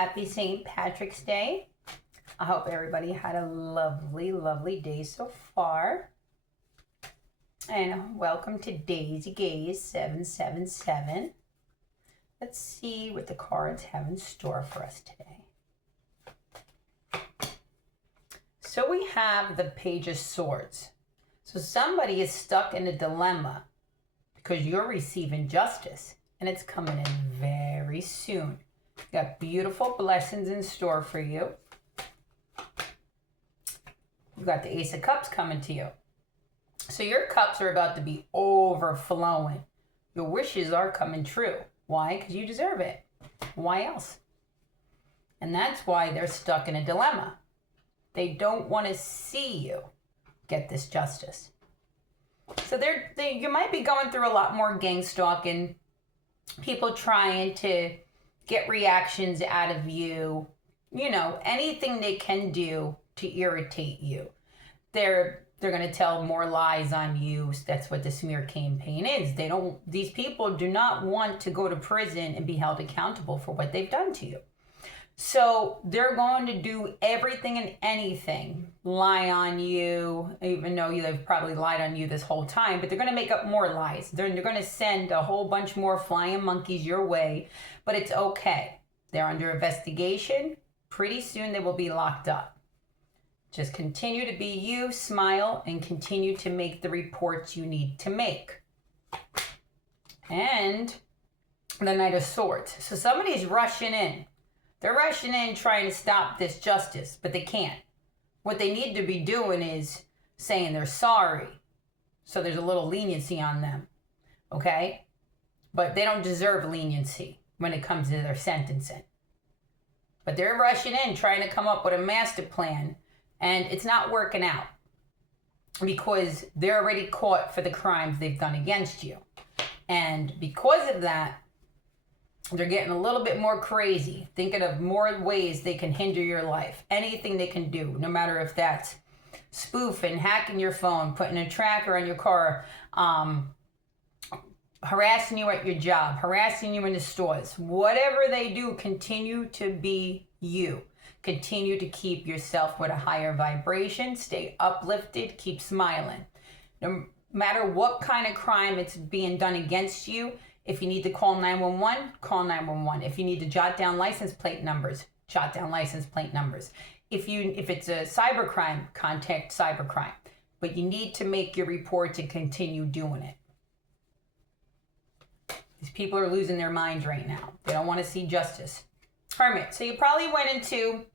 happy St. Patrick's Day. I hope everybody had a lovely, lovely day so far. And welcome to Daisy Gaze 777. Let's see what the cards have in store for us today. So we have the Page of Swords. So somebody is stuck in a dilemma because you're receiving justice and it's coming in very soon. You got beautiful blessings in store for you. You've got the Ace of Cups coming to you. So your cups are about to be overflowing. Your wishes are coming true. Why? Because you deserve it. Why else? And that's why they're stuck in a dilemma. They don't want to see you get this justice. So you might be going through a lot more gang stalking, people trying to get reactions out of you, anything they can do to irritate you. They're going to tell more lies on you. That's what the smear campaign is. These people do not want to go to prison and be held accountable for what they've done to you. So they're going to do everything and anything, lie on you, even though they've probably lied on you this whole time, but they're going to make up more lies. They're going to send a whole bunch more flying monkeys your way, but it's okay. They're under investigation. Pretty soon they will be locked up. Just continue to be you, smile, and continue to make the reports you need to make. And the Knight of Swords. So somebody's rushing in. They're rushing in trying to stop this justice, but they can't. What they need to be doing is saying they're sorry. So there's a little leniency on them. Okay? But they don't deserve leniency when it comes to their sentencing. But they're rushing in trying to come up with a master plan, and it's not working out because they're already caught for the crimes they've done against you. And because of that, they're getting a little bit more crazy, thinking of more ways they can hinder your life. Anything they can do, no matter if that's spoofing, hacking your phone, putting a tracker on your car, harassing you at your job, harassing you in the stores. Whatever they do, continue to be you. Continue to keep yourself with a higher vibration. Stay uplifted. Keep smiling. No matter what kind of crime it's being done against you, if you need to call 911, call 911. If you need to jot down license plate numbers, jot down license plate numbers. If it's a cybercrime, contact cybercrime. But you need to make your reports and continue doing it. These people are losing their minds right now. They don't want to see justice. Hermit. So you probably went into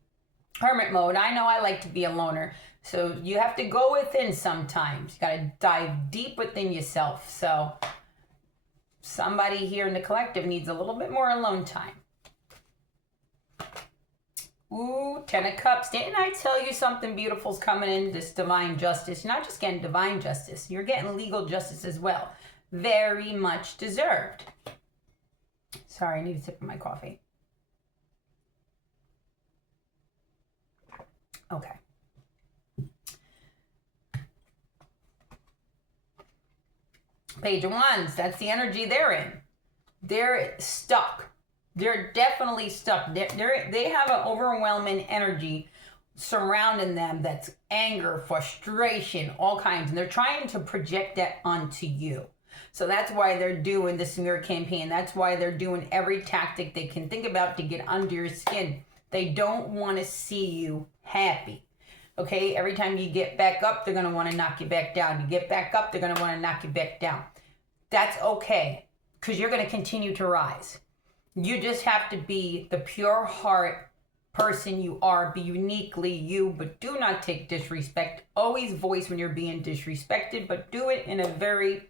hermit mode. I know I like to be a loner. So you have to go within sometimes. You got to dive deep within yourself. So somebody here in the collective needs a little bit more alone time. Ooh, 10 of Cups. Didn't I tell you something beautiful's coming in? This divine justice. You're not just getting divine justice. You're getting legal justice as well. Very much deserved. Sorry, I need a sip of my coffee. Okay. Page of Wands, that's the energy they're in. They're stuck. They're definitely stuck. They have an overwhelming energy surrounding them that's anger, frustration, all kinds. And they're trying to project that onto you. So that's why they're doing the smear campaign. That's why they're doing every tactic they can think about to get under your skin. They don't want to see you happy. Okay, every time you get back up, they're going to want to knock you back down. You get back up, they're going to want to knock you back down. That's okay, because you're going to continue to rise. You just have to be the pure heart person you are. Be uniquely you, but do not take disrespect. Always voice when you're being disrespected, but do it in a very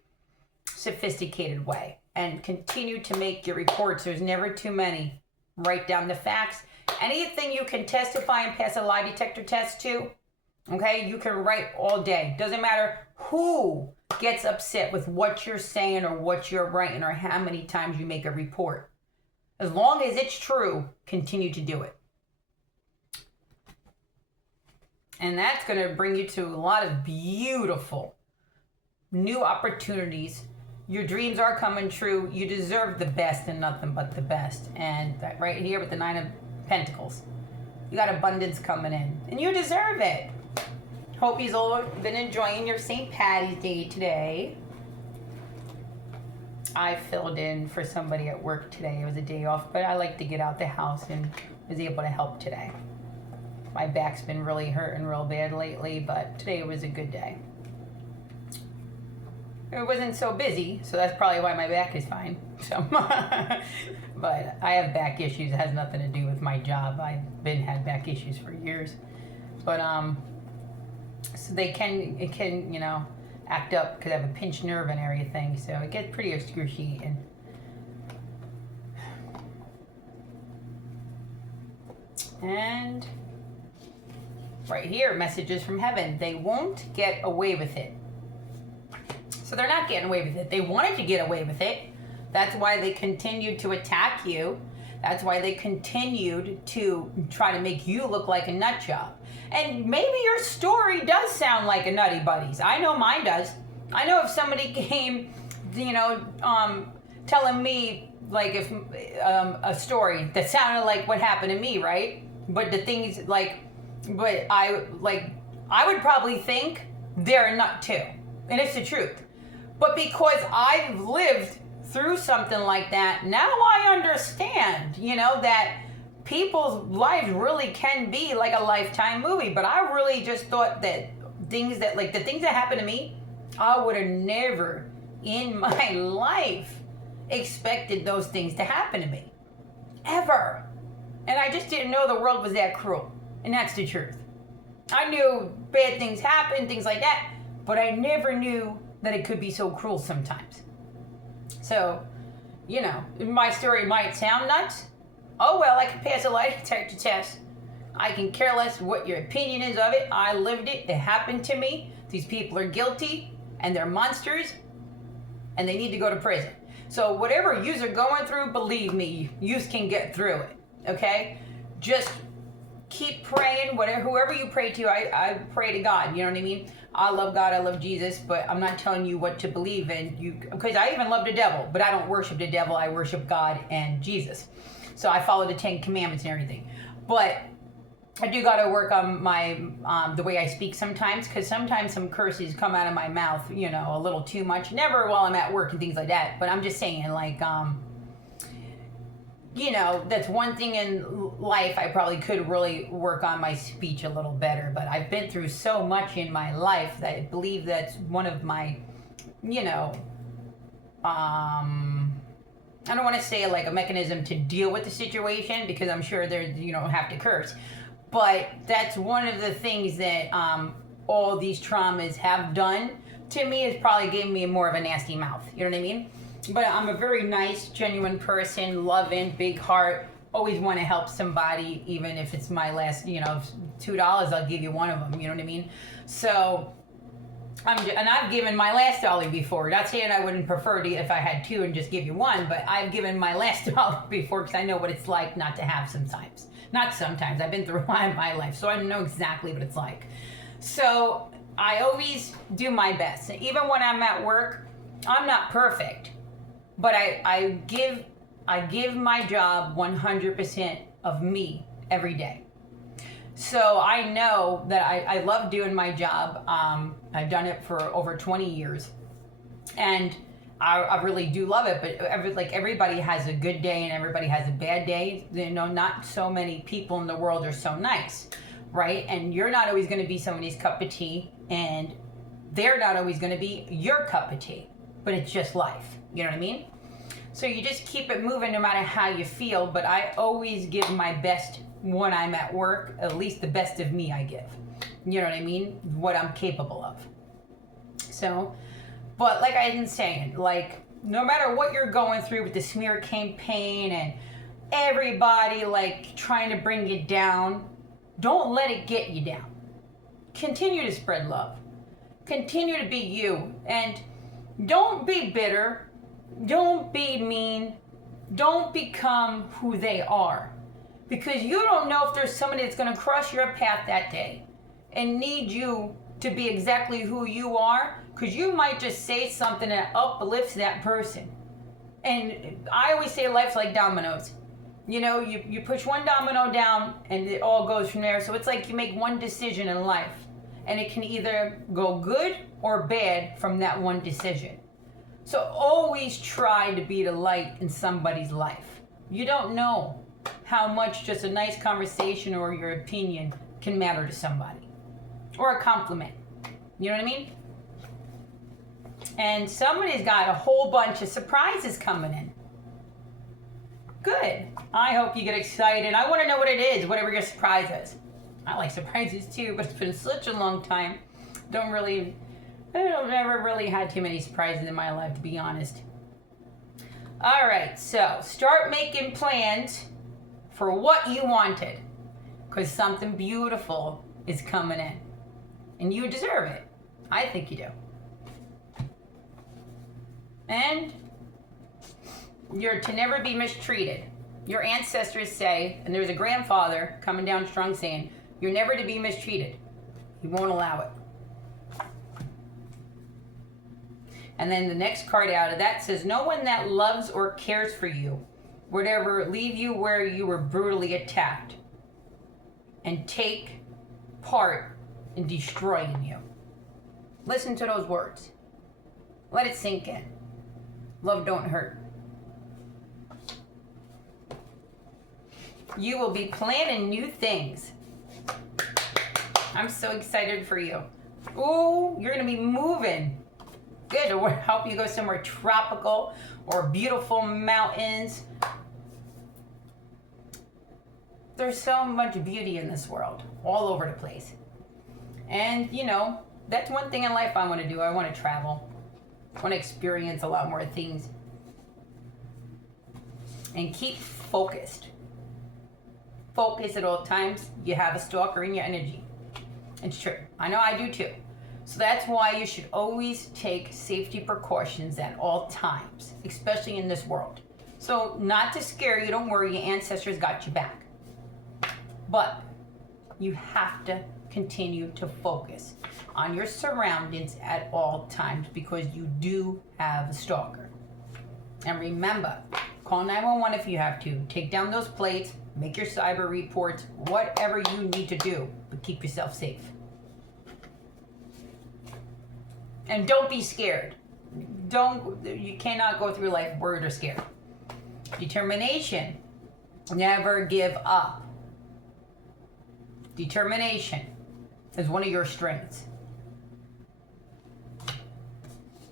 sophisticated way. And continue to make your reports. There's never too many. Write down the facts. Anything you can testify and pass a lie detector test to, okay, you can write all day. Doesn't matter who gets upset with what you're saying or what you're writing or how many times you make a report. As long as it's true, continue to do it. And that's going to bring you to a lot of beautiful new opportunities. Your dreams are coming true. You deserve the best and nothing but the best. And that right here with the Nine of Pentacles. You got abundance coming in. And you deserve it. Hope you've all been enjoying your St. Patty's Day today. I filled in for somebody at work today. It was a day off, but I like to get out the house and was able to help today. My back's been really hurting real bad lately, but today was a good day. It wasn't so busy, so that's probably why my back is fine. So, but I have back issues. It has nothing to do with my job. I've had back issues for years. But so it can, you know, act up because I have a pinched nerve and everything. So it gets pretty excruciating. And right here, messages from heaven. They won't get away with it. So they're not getting away with it. They wanted to get away with it. That's why they continued to attack you. That's why they continued to try to make you look like a nut job. And maybe your story does sound like a Nutty Buddies. I know mine does. I know if somebody came, you know, telling me like if a story that sounded like what happened to me, right? But the things like, but I would probably think they're a nut too. And it's the truth. But because I've lived through something like that, now I understand, you know, that people's lives really can be like a Lifetime movie. But I really just thought that things that, like the things that happened to me, I would have never in my life expected those things to happen to me. Ever. And I just didn't know the world was that cruel. And that's the truth. I knew bad things happen, things like that, but I never knew that it could be so cruel sometimes. So, you know, my story might sound nuts. Oh well, I can pass a lie detector test. I can care less what your opinion is of it. I lived it. It happened to me. These people are guilty and they're monsters and they need to go to prison. So whatever yous are going through, believe me, yous can get through it. Okay? Just keep praying. Whoever you pray to, I pray to God. You know what I mean? I love God, I love Jesus, but I'm not telling you what to believe in. Because I even love the devil, but I don't worship the devil. I worship God and Jesus. So I follow the 10 Commandments and everything. But I do got to work on my the way I speak sometimes, because sometimes some curses come out of my mouth, you know, a little too much. Never while I'm at work and things like that. But I'm just saying, like, you know, that's one thing in life I probably could really work on my speech a little better. But I've been through so much in my life that I believe that's one of my, you know, I don't want to say like a mechanism to deal with the situation, because I'm sure you don't have to curse. But that's one of the things that all these traumas have done to me, is probably giving me more of a nasty mouth. You know what I mean? But I'm a very nice, genuine person, loving, big heart. Always want to help somebody, even if it's my last, you know, $2, I'll give you one of them. You know what I mean? So, I've given my last dolly before. Not saying I wouldn't prefer to, if I had two and just give you one, but I've given my last dollar before, because I know what it's like not to have sometimes. Not sometimes. I've been through a lot in my life, so I know exactly what it's like. So I always do my best. Even when I'm at work, I'm not perfect, but I give my job 100% of me every day. So I know that I love doing my job. I've done it for over 20 years, and I really do love it. But everybody has a good day and everybody has a bad day. You know, not so many people in the world are so nice, right? And you're not always going to be somebody's cup of tea, and they're not always going to be your cup of tea. But it's just life. You know what I mean? So you just keep it moving no matter how you feel. But I always give my best when I'm at work, at least the best of me I give. You know what I mean? What I'm capable of. So, but like I've been saying, like, no matter what you're going through with the smear campaign and everybody like trying to bring you down, don't let it get you down. Continue to spread love. Continue to be you. And don't be bitter. Don't be mean. Don't become who they are. Because you don't know if there's somebody that's going to cross your path that day and need you to be exactly who you are, because you might just say something that uplifts that person. And I always say life's like dominoes. You know, you push one domino down and it all goes from there. So it's like you make one decision in life and it can either go good or bad from that one decision. So always try to be the light in somebody's life. You don't know how much just a nice conversation or your opinion can matter to somebody. Or a compliment. You know what I mean? And somebody's got a whole bunch of surprises coming in. Good. I hope you get excited. I want to know what it is, whatever your surprise is. I like surprises too, but it's been such a long time. I never really had too many surprises in my life, to be honest. All right, so start making plans for what you wanted, because something beautiful is coming in, and you deserve it. I think you do. And you're to never be mistreated. Your ancestors say, and there's a grandfather coming down strong saying, you're never to be mistreated. He won't allow it. And then the next card out of that says, no one that loves or cares for you would ever leave you where you were brutally attacked and take part in destroying you. Listen to those words. Let it sink in. Love don't hurt. You will be planning new things. I'm so excited for you. Ooh, you're going to be moving. Good. To help you go somewhere tropical or beautiful mountains. There's so much beauty in this world, all over the place. And, you know, that's one thing in life I want to do. I want to travel. I want to experience a lot more things. And keep focused. Focus at all times. You have a stalker in your energy. It's true. I know I do too. So that's why you should always take safety precautions at all times, especially in this world. So not to scare you, don't worry, your ancestors got your back. But you have to continue to focus on your surroundings at all times because you do have a stalker. And remember, call 911 if you have to. Take down those plates, make your cyber reports, whatever you need to do, but keep yourself safe. And don't be scared. You cannot go through life worried or scared. Determination. Never give up. Determination is one of your strengths.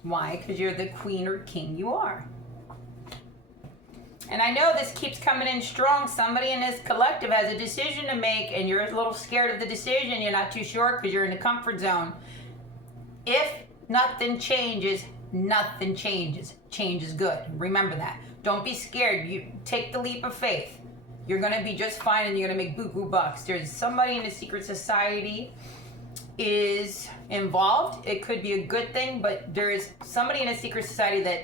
Why? Because you're the queen or king you are. And I know this keeps coming in strong. Somebody in this collective has a decision to make and you're a little scared of the decision. You're not too sure because you're in the comfort zone. If nothing changes, nothing changes. Change is good. Remember that. Don't be scared. You take the leap of faith. You're going to be just fine and you're going to make buku bucks. There's somebody in the secret society is involved. It could be a good thing, but there is somebody in a secret society that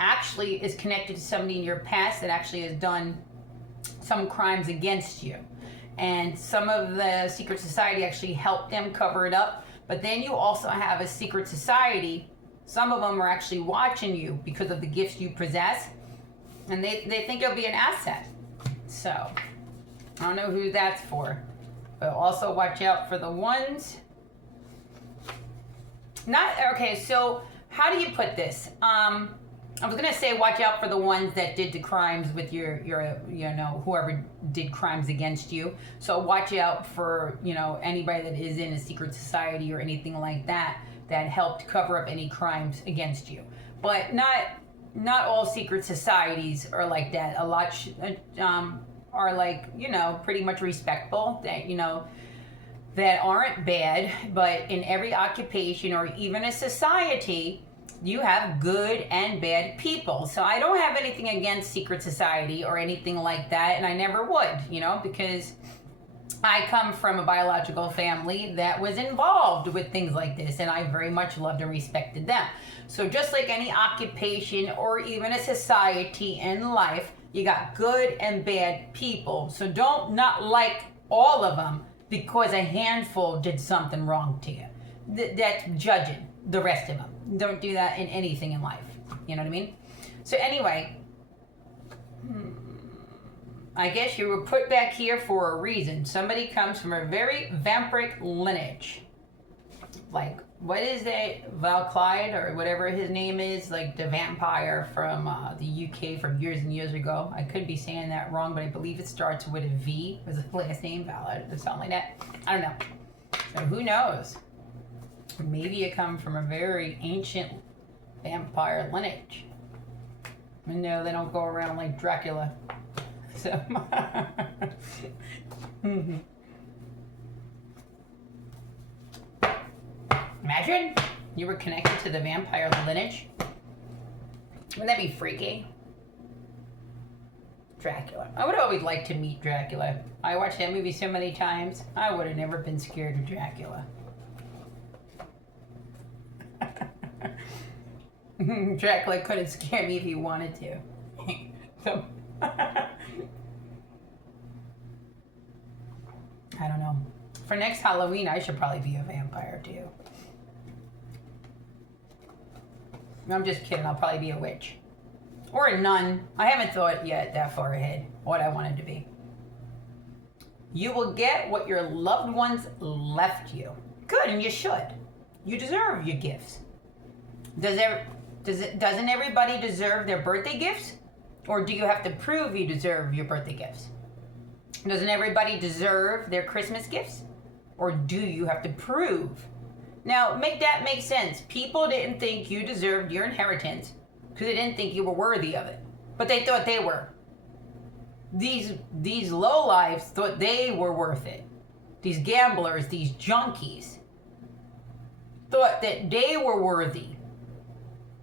actually is connected to somebody in your past that actually has done some crimes against you. And some of the secret society actually helped them cover it up. But then you also have a secret society. Some of them are actually watching you because of the gifts you possess. And they think you'll be an asset. So, I don't know who that's for. But also watch out for the ones. Okay, so how do you put this? I was going to say watch out for the ones that did the crimes with your whoever did crimes against you. So watch out for, anybody that is in a secret society or anything like that helped cover up any crimes against you. But not all secret societies are like that. A lot are like, pretty much respectful, that aren't bad. But in every occupation or even a society, you have good and bad people. So I don't have anything against secret society or anything like that, and I never would, because I come from a biological family that was involved with things like this, and I very much loved and respected them. So just like any occupation or even a society in life, you got good and bad people. So don't not like all of them because a handful did something wrong to you. That's judging the rest of them. Don't do that in anything in life. You know what I mean? So anyway, I guess you were put back here for a reason. Somebody comes from a very vampiric lineage. Like, what is that? Val Clyde, or whatever his name is, like the vampire from the UK from years and years ago. I could be saying that wrong, but I believe it starts with a V. Was his last name Val or something like that? I don't know. So who knows? Maybe you come from a very ancient vampire lineage. No, they don't go around like Dracula. So, Imagine you were connected to the vampire lineage. Wouldn't that be freaky? Dracula. I would always like to meet Dracula. I watched that movie so many times. I would have never been scared of Dracula. Dracula couldn't scare me if he wanted to. So, I don't know. For next Halloween, I should probably be a vampire too. I'm just kidding. I'll probably be a witch. Or a nun. I haven't thought yet that far ahead what I wanted to be. You will get what your loved ones left you. Good, and you should. You deserve your gifts. Doesn't everybody deserve their birthday gifts? Or do you have to prove you deserve your birthday gifts? Doesn't everybody deserve their Christmas gifts? Or do you have to prove? Now, make that make sense. People didn't think you deserved your inheritance because they didn't think you were worthy of it. But they thought they were. These lowlifes thought they were worth it. These gamblers, these junkies, thought that they were worthy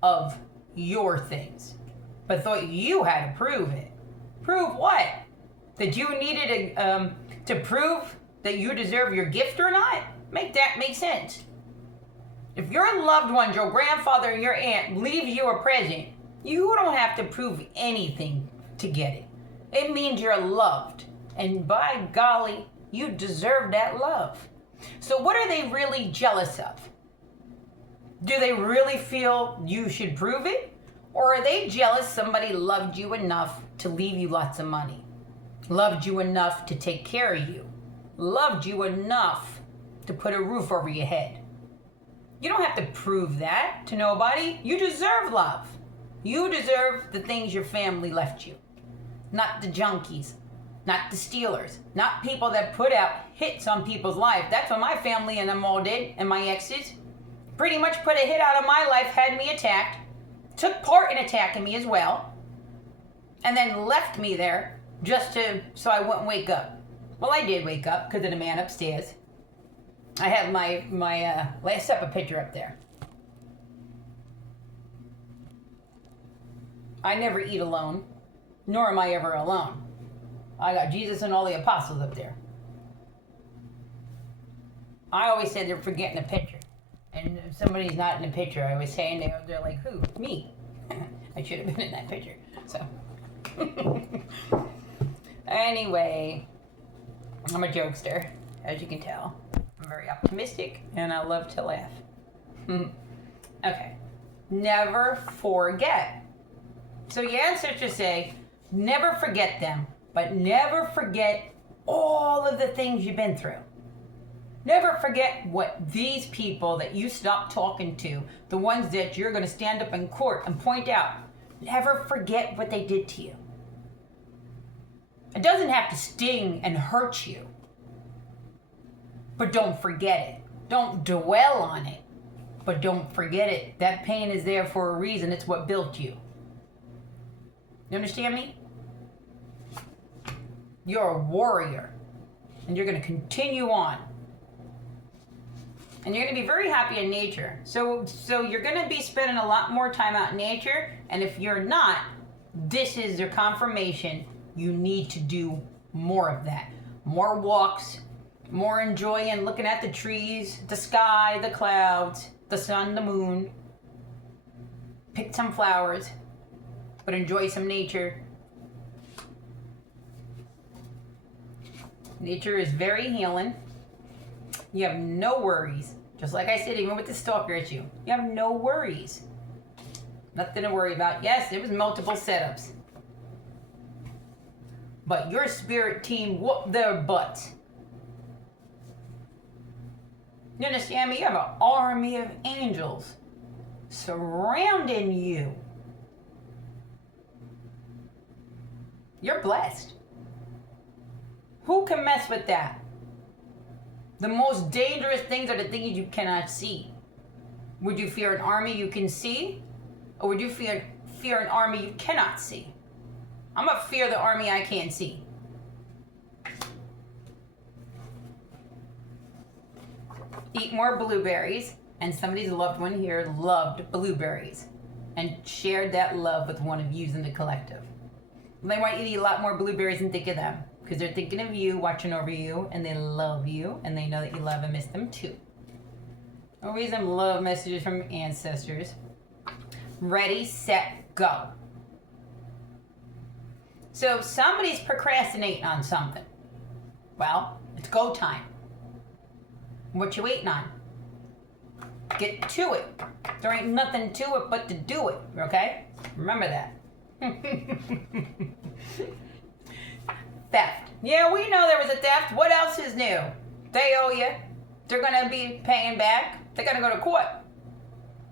of your things, but thought you had to prove it. Prove what? That you needed to prove that you deserve your gift or not? Make that make sense. If your loved ones, your grandfather and your aunt leave you a present, you don't have to prove anything to get it. It means you're loved. And by golly, you deserve that love. So what are they really jealous of? Do they really feel you should prove it? Or are they jealous somebody loved you enough to leave you lots of money? Loved you enough to take care of you? Loved you enough to put a roof over your head? You don't have to prove that to nobody. You deserve love. You deserve the things your family left you. Not the junkies, not the stealers, not people that put out hits on people's lives. That's what my family and them all did, and my exes. Pretty much put a hit out of my life, had me attacked, took part in attacking me as well, and then left me there just so I wouldn't wake up. Well, I did wake up because of the man upstairs. I have my Last Supper picture up there. I never eat alone, nor am I ever alone. I got Jesus and all the apostles up there. I always say they're forgetting the picture. And if somebody's not in the picture, I always say, and they're like, who? Me. I should have been in that picture. So, anyway, I'm a jokester, as you can tell. I'm very optimistic, and I love to laugh. Okay. Never forget. So your ancestors say, never forget them, but never forget all of the things you've been through. Never forget what these people that you stopped talking to, the ones that you're going to stand up in court and point out, never forget what they did to you. It doesn't have to sting and hurt you, but don't forget it. Don't dwell on it, but don't forget it. That pain is there for a reason. It's what built you. You understand me? You're a warrior, and you're going to continue on. And you're going to be very happy in nature. So you're going to be spending a lot more time out in nature. And if you're not, this is your confirmation. You need to do more of that. More walks, more enjoying looking at the trees, the sky, the clouds, the sun, the moon. Pick some flowers, but enjoy some nature. Nature is very healing. You have no worries. Just like I said, even with the stalker issue, you have no worries. Nothing to worry about. Yes, it was multiple setups. but your spirit team whooped their butts. You understand me? You have an army of angels surrounding you. You're blessed. Who can mess with that? The most dangerous things are the things you cannot see. Would you fear an army you can see? Or would you fear an army you cannot see? I'm gonna fear the army I can't see. Eat more blueberries. And somebody's loved one here loved blueberries and shared that love with one of you in the collective. They want you to eat a lot more blueberries and think of them, because they're thinking of you, watching over you, and they love you, and they know that you love and miss them too. Always them love messages from ancestors. Ready, set, go. So somebody's procrastinating on something. Well, it's go time. What you waiting on? Get to it. There ain't nothing to it but to do it, okay? Remember that. Theft. Yeah, we know there was a theft. What else is new? They owe you. They're going to be paying back. They're going to go to court.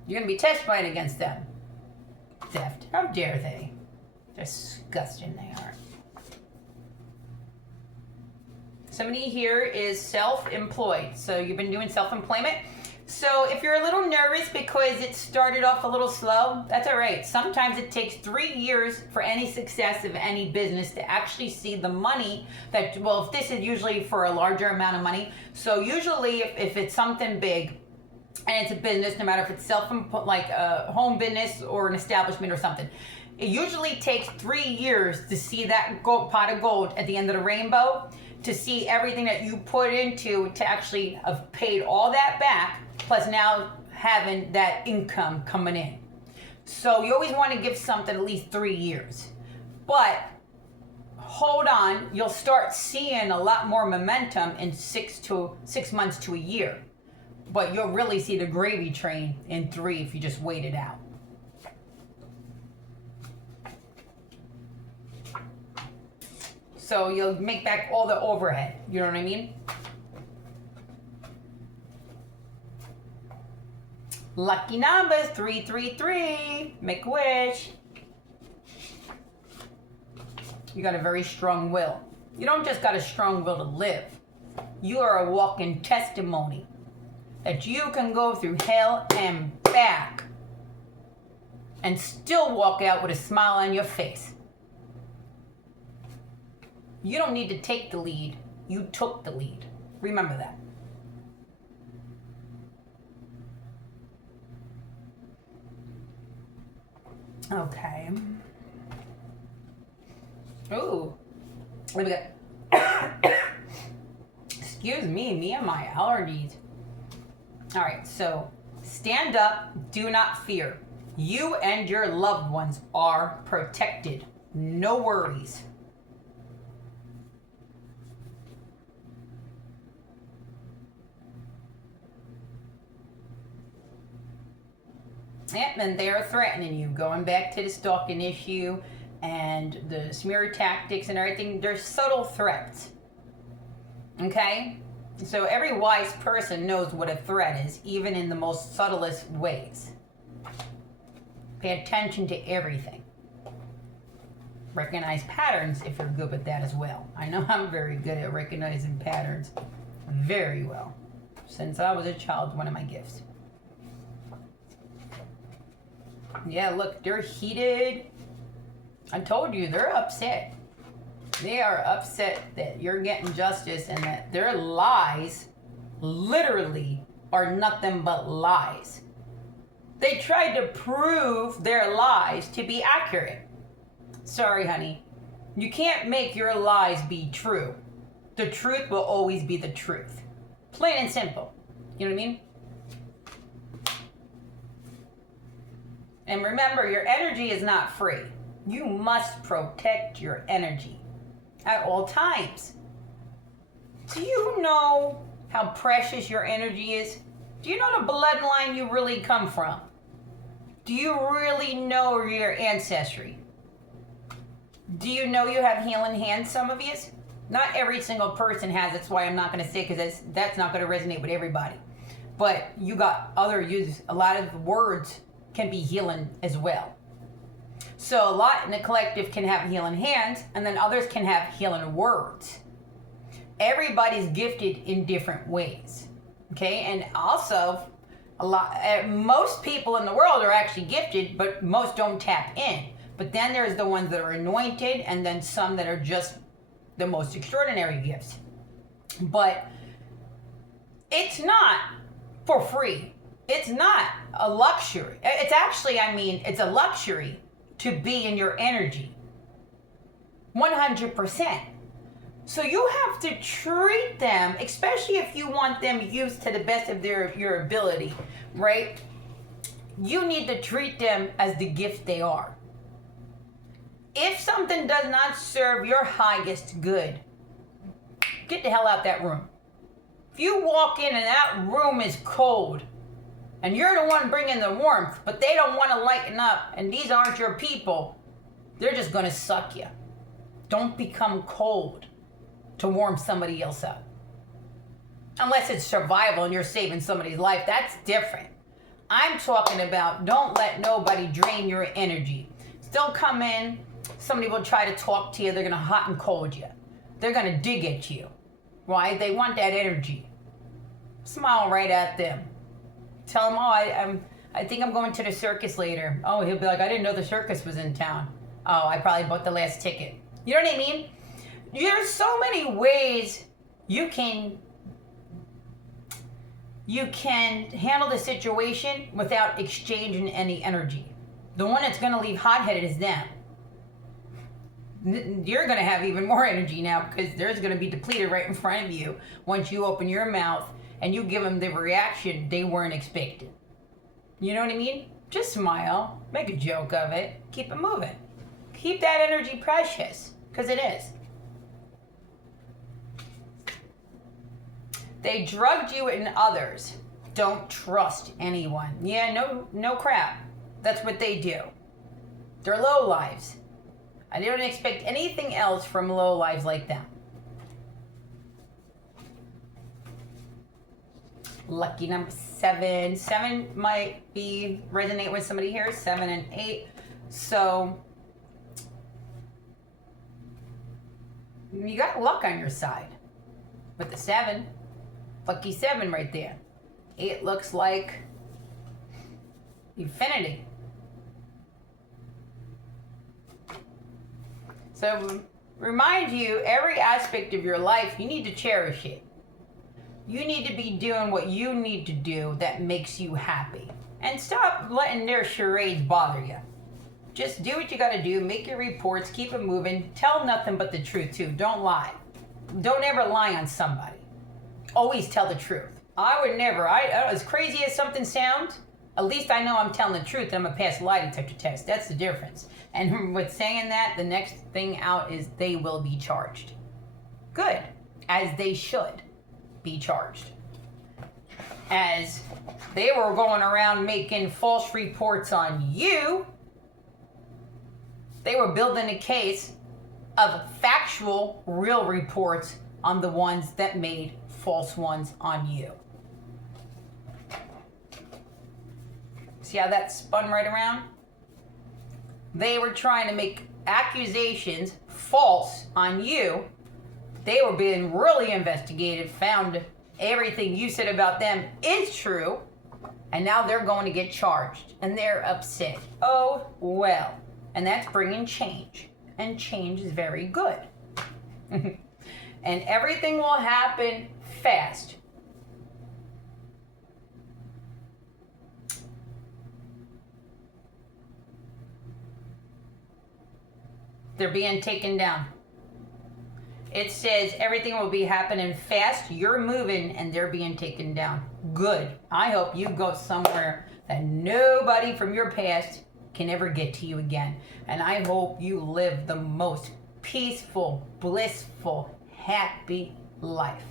You're going to be testifying against them. Theft. How dare they? Disgusting they are. Somebody here is self-employed. So you've been doing self-employment. So if you're a little nervous because it started off a little slow, that's all right. Sometimes it takes 3 years for any success of any business to actually see the money that, well, if this is usually for a larger amount of money. So usually if it's something big and it's a business, no matter if it's self-employed, like a home business or an establishment or something, it usually takes 3 years to see that pot of gold at the end of the rainbow, to see everything that you put into to actually have paid all that back, plus now having that income coming in. So you always want to give something at least 3 years. But hold on, you'll start seeing a lot more momentum in 6 months to a year. But you'll really see the gravy train in 3 if you just wait it out. So you'll make back all the overhead. You know what I mean? Lucky numbers, 333. Make a wish. You got a very strong will. You don't just got a strong will to live. You are a walking testimony that you can go through hell and back and still walk out with a smile on your face. You don't need to take the lead. You took the lead. Remember that. Okay. Ooh. Let me get. Excuse me and my allergies. All right, so stand up, do not fear. You and your loved ones are protected. No worries. Yep, and they're threatening you. Going back to the stalking issue and the smear tactics and everything, they're subtle threats. Okay? So every wise person knows what a threat is, even in the most subtlest ways. Pay attention to everything. Recognize patterns if you're good with that as well. I know I'm very good at recognizing patterns very well. Since I was a child, one of my gifts. Yeah, look, they're heated. I told you, they're upset. They are upset that you're getting justice and that their lies literally are nothing but lies. They tried to prove their lies to be accurate. Sorry, honey. You can't make your lies be true. The truth will always be the truth. Plain and simple. You know what I mean? And remember, your energy is not free. You must protect your energy at all times. Do you know how precious your energy is? Do you know the bloodline you really come from? Do you really know your ancestry? Do you know you have healing hands, some of you? Not every single person has. That's why I'm not going to say, because that's not going to resonate with everybody. But you got other uses. A lot of the words can be healing as well. So a lot in the collective can have healing hands, and then others can have healing words. Everybody's gifted in different ways. Okay, and also most people in the world are actually gifted, but most don't tap in. But then there's the ones that are anointed, and then some that are just the most extraordinary gifts. But it's not for free. It's not a luxury. It's actually, it's a luxury to be in your energy. 100%. So you have to treat them, especially if you want them used to the best of your ability, right? You need to treat them as the gift they are. If something does not serve your highest good, get the hell out that room. If you walk in and that room is cold, and you're the one bringing the warmth, but they don't want to lighten up, and these aren't your people, they're just going to suck you. Don't become cold to warm somebody else up. Unless it's survival and you're saving somebody's life, that's different. I'm talking about don't let nobody drain your energy. Still come in, somebody will try to talk to you, they're going to hot and cold you. They're going to dig at you. Why? They want that energy. Smile right at them. Tell them, I think I'm going to the circus later. Oh, he'll be like, I didn't know the circus was in town. Oh, I probably bought the last ticket. You know what I mean? There's so many ways you can handle the situation without exchanging any energy. The one that's going to leave hot-headed is them. You're going to have even more energy now because theirs going to be depleted right in front of you once you open your mouth and you give them the reaction they weren't expecting. You know what I mean? Just smile, make a joke of it, keep it moving. Keep that energy precious, because it is. They drugged you and others. Don't trust anyone. Yeah, no crap. That's what they do. They're low lives. I don't expect anything else from low lives like them. Lucky number 7. 7 might resonate with somebody here. 7 and 8. So you got luck on your side with the 7. Lucky 7 right there. 8 looks like infinity. So remind you, every aspect of your life, you need to cherish it. You need to be doing what you need to do that makes you happy. And stop letting their charades bother you. Just do what you gotta do, make your reports, keep it moving, tell nothing but the truth too, don't lie. Don't ever lie on somebody. Always tell the truth. I would never, as crazy as something sounds, at least I know I'm telling the truth and I'm gonna pass a lie detector test. That's the difference. And with saying that, the next thing out is they will be charged. Good, as they should be charged. As they were going around making false reports on you, they were building a case of factual, real reports on the ones that made false ones on you. See how that spun right around? They were trying to make accusations false on you. They were being really investigated, found everything you said about them is true, and now they're going to get charged, and they're upset. Oh, well. And that's bringing change, and change is very good. And everything will happen fast. They're being taken down. It says everything will be happening fast. You're moving and they're being taken down. Good. I hope you go somewhere that nobody from your past can ever get to you again. And I hope you live the most peaceful, blissful, happy life.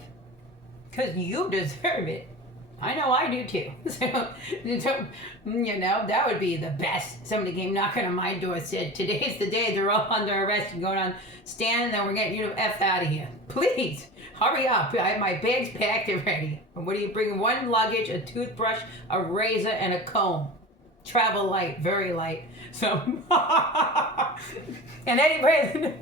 Because you deserve it. I know I do too. So, you know, that would be the best. Somebody came knocking on my door, said, today's the day they're all under arrest and going on stand, and then we're getting you to F out of here. Please, hurry up. I have my bags packed and ready. And what are you bringing? One luggage, a toothbrush, a razor, and a comb. Travel light, very light. So, and anyway,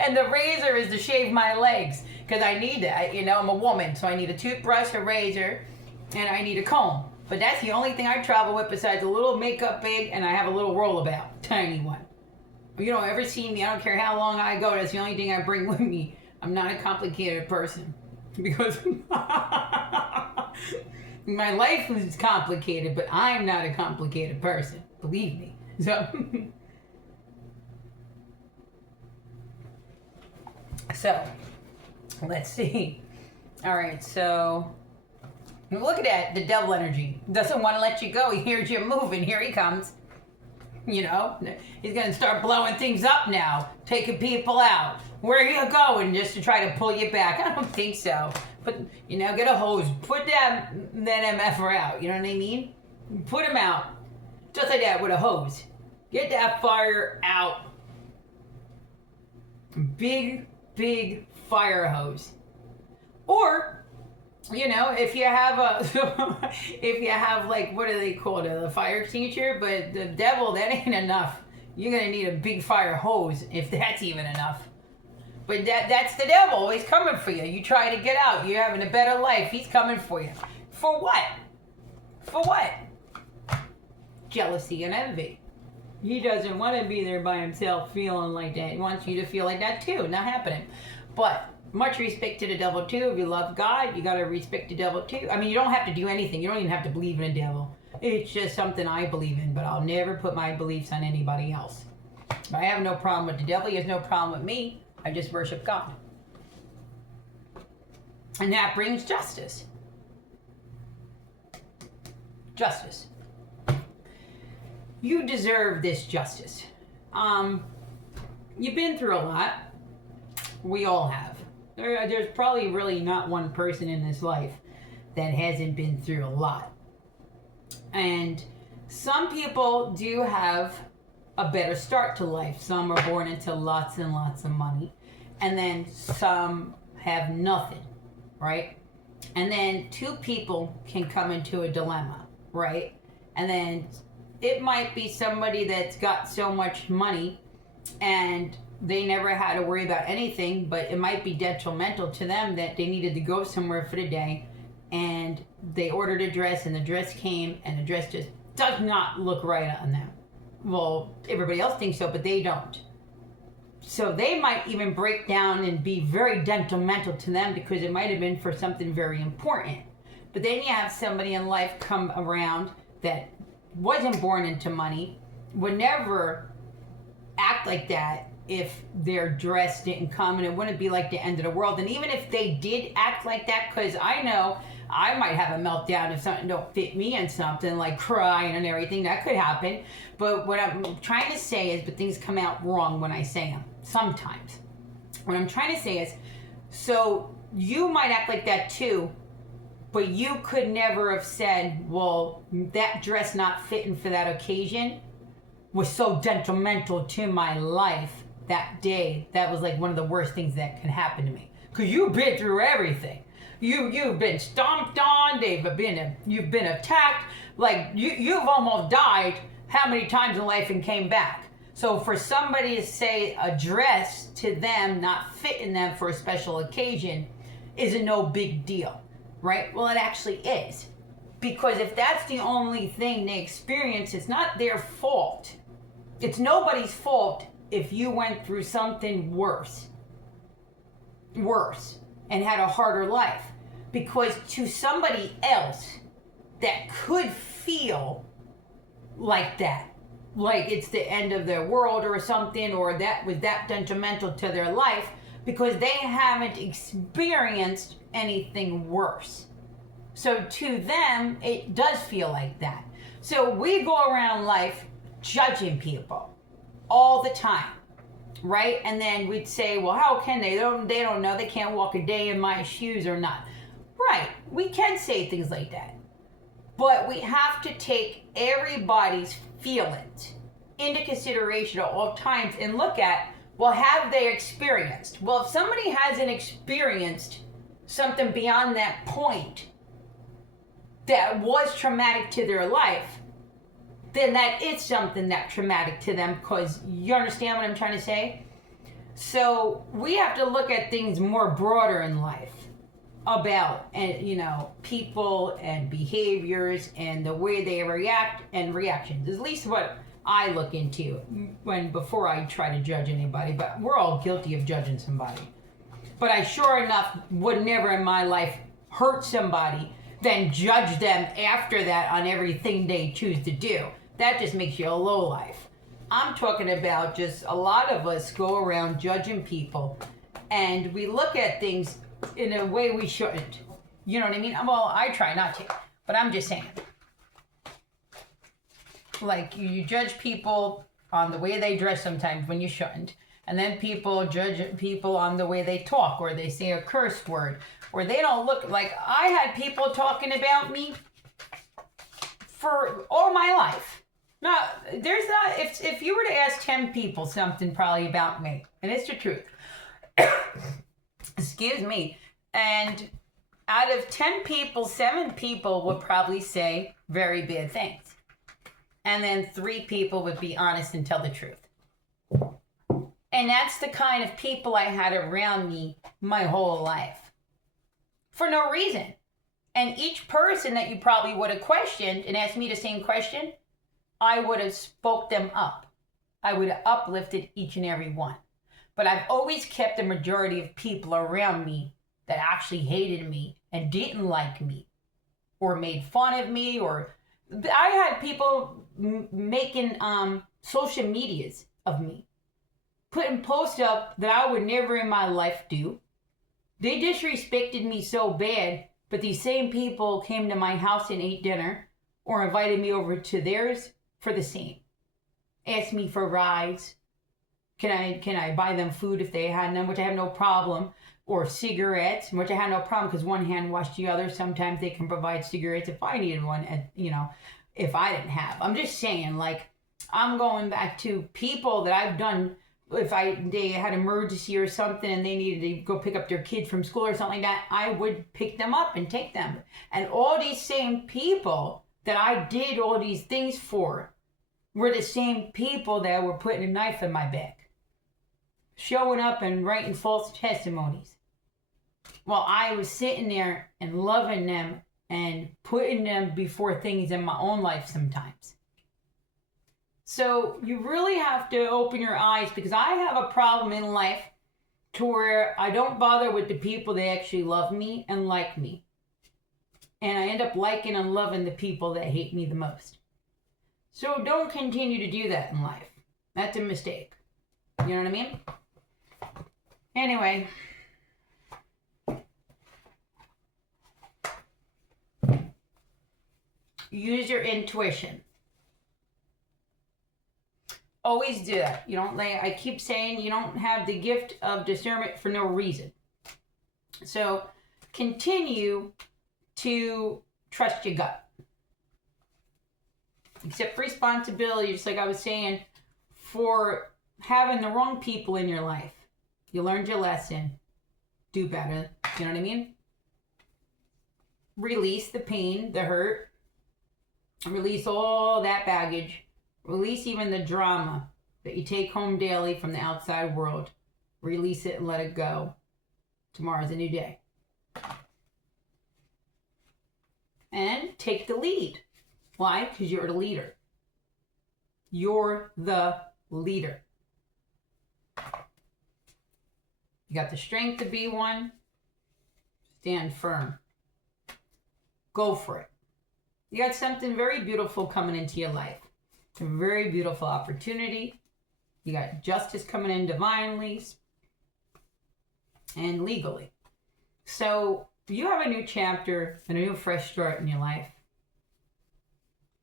and the razor is to shave my legs because I need that. You know, I'm a woman, so I need a toothbrush, a razor, and I need a comb. But that's the only thing I travel with besides a little makeup bag, and I have a little rollabout, tiny one. You don't ever see me. I don't care how long I go. That's the only thing I bring with me. I'm not a complicated person because. My life is complicated, but I'm not a complicated person. Believe me. So, let's see. All right, so look at that. The devil energy doesn't want to let you go. He hears you moving. Here he comes. You know, he's going to start blowing things up now, taking people out. Where are you going? Just to try to pull you back. I don't think so. But, you know, get a hose. Put that MFer out. You know what I mean? Put him out. Just like that with a hose. Get that fire out. Big, big fire hose. Or, you know, if you have like, what do they call it? A fire extinguisher? But the devil, that ain't enough. You're going to need a big fire hose if that's even enough. But that's the devil. He's coming for you. You try to get out. You're having a better life. He's coming for you. For what? For what? Jealousy and envy. He doesn't want to be there by himself feeling like that. He wants you to feel like that too. Not happening. But much respect to the devil too. If you love God, you got to respect the devil too. I mean, you don't have to do anything. You don't even have to believe in the devil. It's just something I believe in. But I'll never put my beliefs on anybody else. But I have no problem with the devil. He has no problem with me. I just worship God. And that brings justice. Justice. You deserve this justice. You've been through a lot. We all have. There's probably really not one person in this life that hasn't been through a lot. And some people do have a better start to life. Some are born into lots and lots of money. And then some have nothing, right? And then two people can come into a dilemma, right? And then it might be somebody that's got so much money and they never had to worry about anything, but it might be detrimental to them that they needed to go somewhere for the day and they ordered a dress and the dress came and the dress just does not look right on them. Well, everybody else thinks so, but they don't. So they might even break down and be very detrimental to them because it might have been for something very important. But then you have somebody in life come around that wasn't born into money, would never act like that if their dress didn't come, and it wouldn't be like the end of the world. And even if they did act like that, because I know I might have a meltdown if something don't fit me and something, like crying and everything, that could happen. But what I'm trying to say is, but things come out wrong when I say them, sometimes. What I'm trying to say is, so you might act like that too, but you could never have said, well, that dress not fitting for that occasion was so detrimental to my life that day. That was like one of the worst things that could happen to me. Because you've been through everything. You've been stomped on, you've been attacked, like you've almost died how many times in life and came back. So for somebody to say a dress to them not fitting them for a special occasion is a no big deal, right? Well, it actually is. Because if that's the only thing they experience, it's not their fault. It's nobody's fault if you went through something worse, and had a harder life. Because to somebody else that could feel like that, like it's the end of their world or something, or that was that detrimental to their life, because they haven't experienced anything worse. So to them, it does feel like that. So we go around life judging people all the time, right? And then we'd say, well, how can they? They don't know. They can't walk a day in my shoes or not. Right. We can say things like that. But we have to take everybody's feelings into consideration at all times and look at, well, have they experienced? Well, if somebody hasn't experienced something beyond that point that was traumatic to their life, then that is something that's traumatic to them, because you understand what I'm trying to say? So we have to look at things more broader in life about, and people and behaviors and the way they react and reactions. At least what I look into before I try to judge anybody. But we're all guilty of judging somebody. But I sure enough would never in my life hurt somebody, then judge them after that on everything they choose to do. That just makes you a lowlife. I'm talking about just a lot of us go around judging people, and we look at things in a way we shouldn't. You know what I mean? Well, I try not to, but I'm just saying. Like, you judge people on the way they dress sometimes when you shouldn't. And then people judge people on the way they talk, or they say a curse word, or they don't look like. I had people talking about me for all my life. Now, there's not, if you were to ask 10 people something probably about me, and it's the truth, excuse me, and out of 10 people, 7 people would probably say very bad things. And then 3 people would be honest and tell the truth. And that's the kind of people I had around me my whole life. For no reason. And each person that you probably would have questioned and asked me the same question, I would have spoke them up. I would have uplifted each and every one. But I've always kept a majority of people around me that actually hated me and didn't like me or made fun of me. Or I had people making social medias of me, putting posts up that I would never in my life do. They disrespected me so bad, but these same people came to my house and ate dinner or invited me over to theirs for the same. Asked me for rides. Can I buy them food if they had none, which I have no problem. Or cigarettes, which I had no problem because one hand washed the other. Sometimes they can provide cigarettes if I needed one, if I didn't have. I'm just saying, like, I'm going back to people that I've done. If they had an emergency or something and they needed to go pick up their kid from school or something like that, I would pick them up and take them. And all these same people that I did all these things for were the same people that were putting a knife in my back, showing up and writing false testimonies, while I was sitting there and loving them and putting them before things in my own life sometimes. So you really have to open your eyes, because I have a problem in life to where I don't bother with the people that actually love me and like me. And I end up liking and loving the people that hate me the most. So don't continue to do that in life. That's a mistake. You know what I mean? Anyway. Use your intuition. Always do that. You don't I keep saying you don't have the gift of discernment for no reason. So continue to trust your gut. Accept responsibility, just like I was saying, for having the wrong people in your life. You learned your lesson. Do better. You know what I mean? Release the pain, the hurt. Release all that baggage. Release even the drama that you take home daily from the outside world. Release it and let it go. Tomorrow's a new day. And take the lead. Why? Because you're the leader. You're the leader. You got the strength to be one. Stand firm. Go for it. You got something very beautiful coming into your life. A very beautiful opportunity. You got justice coming in divinely and legally. So you have a new chapter and a new fresh start in your life.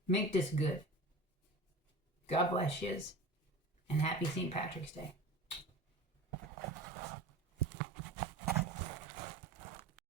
Make this good. God bless you, and happy St. Patrick's Day.